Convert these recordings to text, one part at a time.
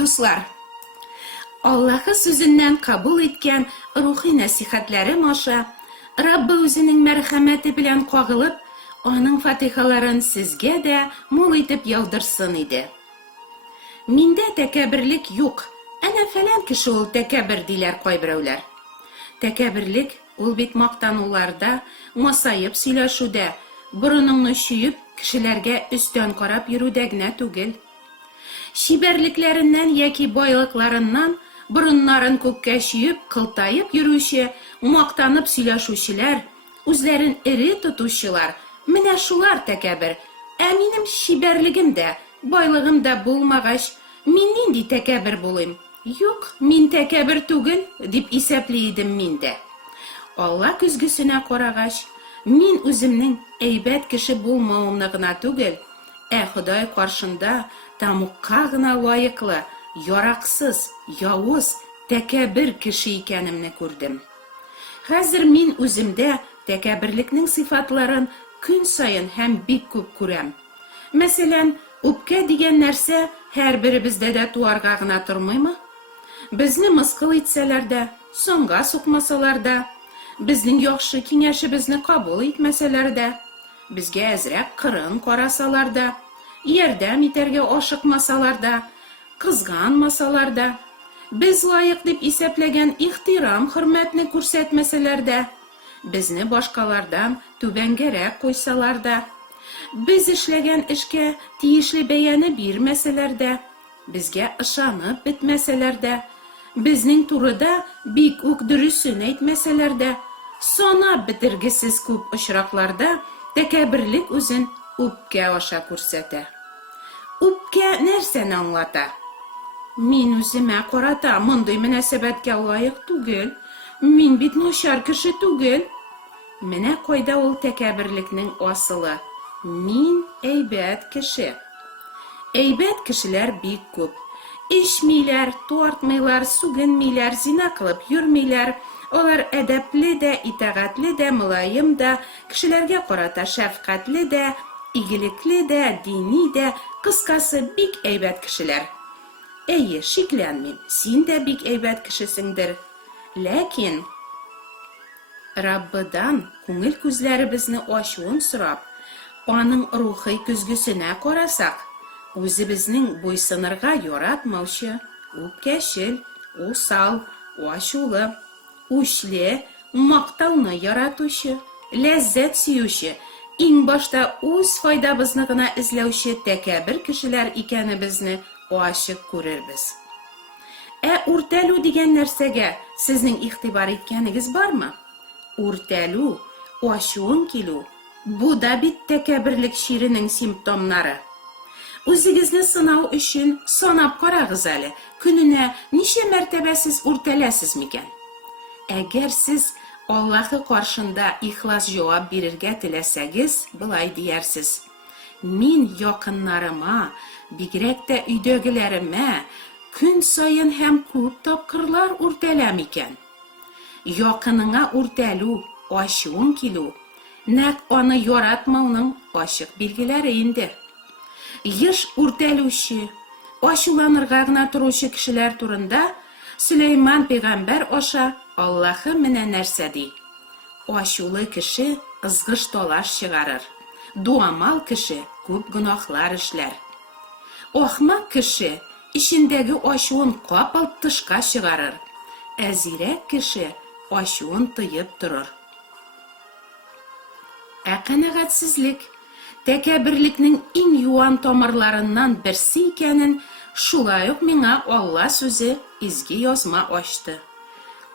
дуслар! Аллаһы сүзеннән кабул иткән рухи нәсихәтләрем аша, Раббы үзенең мәрхәмәте белән кагылып, аның фатихаларын сезгә дә мул итеп яудырсын иде. Миндә тәкәбберлек юк, әнә фәлән кеше ул тәкәббер диләр кайберәүләр. Тәкәбберлек ул бит мактануларда, масаеп сөйләшүдә, борыныңны шүйеп, кешеләргә өстән карап йөрүдә генә түгел. Шибәрлекләреннән яки байлыкларыннан борыннарын күккә шүйеп, кылтайып йөрүче, мактанып сөйләшүчеләр, үзләрен эре тотучылар, менә шулар тәкәббер. Ә минем шибәрлегем дә, байлыгым да булмагач, мин нинди тәкәббер булыйм? Юк, мин тәкәббер түгел, дип исәпле идем мин дә. Алла күзгесенә карагач, мин үземнең әйбәт кеше булмавымны гына түгел, Ходай каршында тамукка гына лаеклы, яраксыз, явыз, тәкәббер кеше икәнемне күрдем. Хәзер мин үземдә тәкәбберлекнең сыйфатларын көн сайын һәм бик күп күрәм. Мәсәлән, үпкә дигән нәрсә һәрберебездә дә туарга гына тормыймы? Безне мыскыл итсәләр дә, соңга сукмасалар да, безнең яхшы киңәшебезне кабул итмәсәләр дә, безгә әзрәк кырын карасалар да, ярдәм итәргә ашыкмасалар да, кызганмасалар да, без лаек дип исәпләгән ихтирам, хөрмәтне күрсәтмәсәләр дә, безне башкалардан түбәнгәрәк куйсалар да, без эшләгән эшкә тиешле бәяне бирмәсәләр дә, безгә ышанып бетмәсәләр дә, безнең турыда бик үк дөресен әйтмәсәләр дә, санап бетергесез күп очракларда тәкәбберлек үзен үпкә аша күрсәтә. Үпкә нәрсәне аңлата? Мин үземә карата мондый мөнәсәбәткә лаек түгел, мин бит начар кеше түгел. Менә кайда ул тәкәбберлекнең асылы. Мин әйбәт кеше. Әйбәт кешеләр бик күп. Эчмиләр, тартмыйлар, сүгенмиләр, зина кылып йөрмиләр. Алар әдәпле дә, итәгатьле дә, мөлаем дә, кешеләргә карата шәфкатьле дә, игелекле дә, дини дә, кыскасы бик әйбәт кешеләр. Әйе, шикләнмим, син дә бик әйбәт кешесеңдер. Ләкин Раббыдан күңел күзләребезне ачуын сорап, аның рухи күзгесенә карасак, үзебезнең буйсынырга яратмаучы, үпкәчел, усал, ачулы, үчле, мактауны яратучы, ләззәт сөюче, иң башта үз файдабызны гына эзләүче тәкәббер кешеләр икәнебезне ачык күрербез. Үртәлү дигән нәрсәгә сезнең игътибар иткәнегез бармы? Үртәлү, ачуын килү, бу да бит тәкәбберлек ширенең симптомнары. Үзегезне сынау өчен санап карагыз әле, көненә ничә мәртәбә сез үртәләсез микән? Әгәр сез Аллаһы каршында ихлас җавап бирергә теләсәгез, былай диярсез: мин якыннарыма, бигрәк тә өйдәгеләремә көн сайын һәм күп тапкырлар үртәләм икән. Якыныңа үртәлү, ачуын килү, нәкъ аны яратмауның ачык билгеләре инде. Еш үртәлүче, ачуланырга гына торучы кешеләр турында Сөләйман пәйгамбәр аша Аллаһы менә нәрсә ди: ачулы кеше ызгыш талаш чыгарыр, дуамал кеше күп гөнаһлар эшләр. Ахмак кеше ишендәге ачуын капыл тышка чыгарыр, зирәк кеше ачуын тыеп торыр. Канәгатьсезлек тәкәбберлекнең иң юан тамырларыннан берсе икәнен шулай ук миңа Алла сүзе изге язма ачты.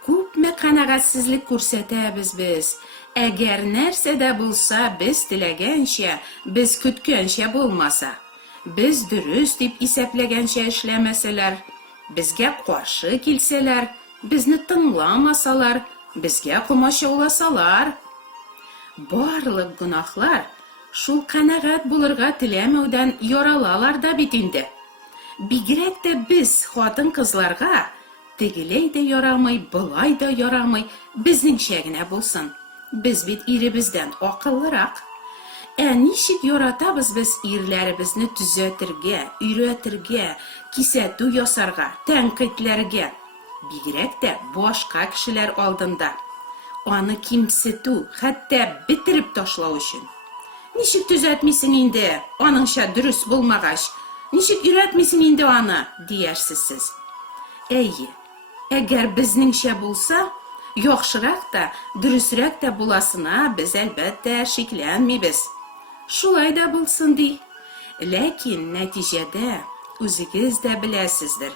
Күпме канәгатьсезлек күрсәтәбез без. Әгәр нәрсә дә булса, без теләгәнчә, без көткәнчә булмаса, без дөрес дип исәпләгәнчә эшләмәсәләр, безгә каршы килсәләр, безне тыңламасалар, безгә комачауласалар, барлык гөнаһлар шул канәгать булырга теләмәүдән яралалар да бит инде. Бигрәк тә без хатын-кызларга тегеләй дә ярамый, былай да ярамый, безнеңчә генә булсын. Без бит иребездән акыллырак. Ничек яратабыз без ирләребезне төзәтергә, өйрәтергә, кисәтү ясарга, тәнкыйтьләргә, бигрәк тә башка кешеләр алдында. Аны кимсетү, хәтта битереп ташлау өчен. Ничек төзәтмисең инде, аныңча дөрес булмагач? Ничек өйрәтмисең инде аны, диярсез сез. Әйе, әгәр безнеңчә булса, яхшырак та, дөресрәк тә буласына без әлбәттә шикләнмибез. Шулай да булсын ди. Ләкин нәтиҗәдә үзегез дә беләсездер.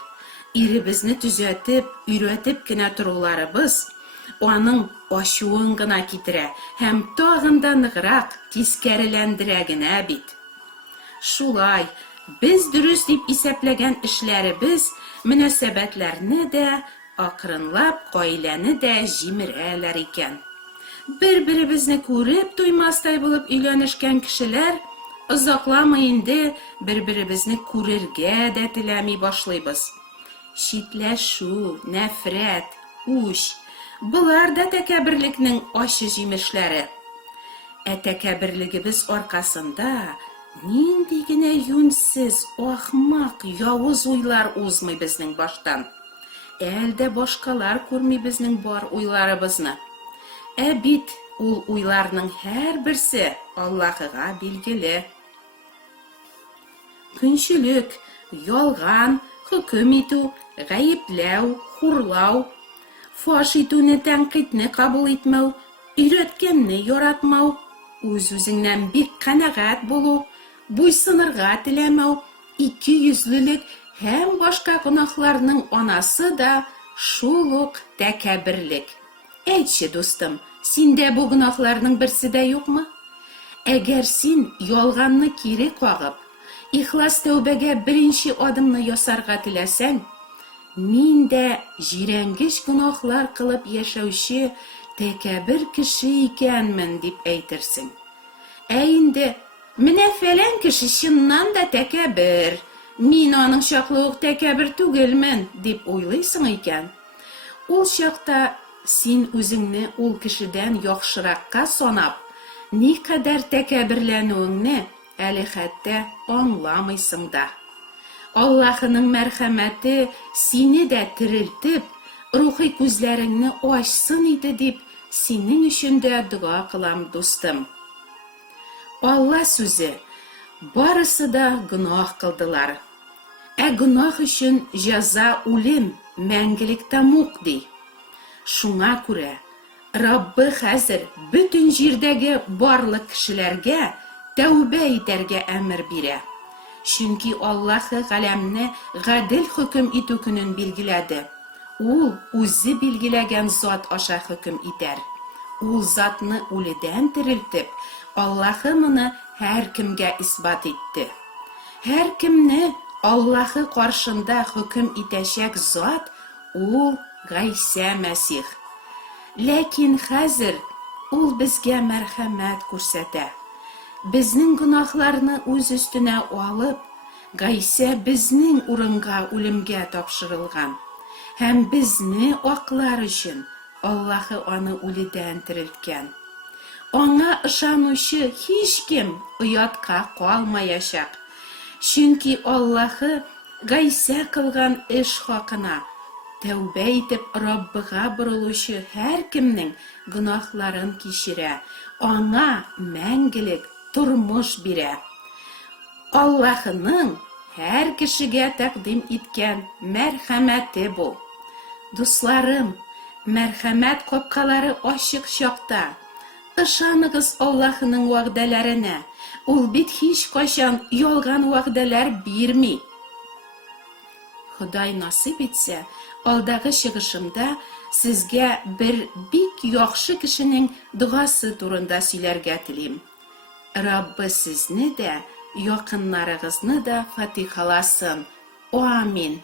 Иребезне төзәтеп, өйрәтеп кенә торуларыбыз аның ачуын гына китерә һәм тагын да ныграк тискәреләндерә генә бит. Шулай, без дөрес дип исәпләгән эшләребез мөнәсәбәтләрне дә, акрынлап гаиләне дә җимерәләр икән. Бер-беребезне күреп туймастай булып өйләнешкән кешеләр озакламый инде бер-беребезне күрергә дә теләми башлыйбыз. Читләшү, нәфрәт, үч, булар да тәкәберлекнең ачы җимешләре. Тәкәберлегебез аркасында нинди генә юньсез, ахмак, явыз уйлар узмый безнең баштан. Әлдә башкалар күрми безнең бар уйларыбызны. Бит ул уйларның һәрберсе Аллаһыга билгеле. Көнчелек, ялган, хөкем итү, гаепләү, хурлау, фаш итүне, тәнкыйтьне кабул итмәү, өйрәткәнне яратмау, үз-үзеңнән бик канәгать булу, буйсынырга теләмәү, икейөзлелек һәм башка гөнаһларның анасы да шул ук тәкәберлек. Әйтче, дустым, синдә бу гөнаһларның берсе дә юкмы? Әгәр син ялганны кире кагып, ихлас тәүбәгә беренче адымны ясарга теләсәң, мин дә җирәнгеч гөнаһлар кылып яшәүче тәкәбер кеше икәнмен дип әйтерсең. Инде менә фәлән кеше чыннан да тәкәбер, мин аның чаклы ук тәкәбер түгелмен дип уйлыйсың икән. Ул чакта син үзеңне ул кешедән яхшыракка санап, никадәр тәкәберләнүеңне әле хәтта аңламыйсың да. Аллаһының мәрхәмәте сине дә терелтеп, рухи күзләреңне ачсын иде дип, синең өчен дә дуа кылам, дустым. Алла сүзе, барысы да гөнаһ кылдылар. Гөнаһ өчен җәза үлем, мәңгелек тамук ди. Шуңа күрә Раббы хәзер бөтен җирдәге барлык кешеләргә тәүбә итәргә әмер бирә. Чөнки Аллаһы галәмне гадел хөкем итү көнен билгеләде. Ул үзе билгеләгән зат аша хөкем итәр. Ул затны үледән терелтеп, Аллаһы моны һәр кемгә исбат итте. Һәр кемне Аллаһы каршында хөкем итәчәк зат ул Гайса Мәсих. Ләкин хәзер ул безгә мәрхәмәт күрсәтә. Безнең гөнаһларны үз өстенә алып, Гайса безнең урынга үлемгә тапшырылган. Һәм безне аклар өчен Аллаһы аны үледән терелткән. Аңа ышанучы һичкем оятка калмаячак. Чөнки Аллаһы Гайса кылган эш хакына тәүбә итеп Раббыга борылучы һәр кемнең гөнаһларын кичерә, аңа мәңгелек тормыш бирә. Аллаһының һәр кешегә тәкъдим иткән мәрхәмәте бу. Дусларым, мәрхәмәт капкалары ачык чакта. Ышаныгыз Аллаһының вәгъдәләренә. Ул бит һичкайчан ялган вәгъдәләр бирми. Ходай насип итсә, алдагы чыгышымда сезгә бер бик яхшы кешенең дуасы турында сөйләргә телим. Раббы сезне дә, якыннарыгызны да фатихаласын. Амин.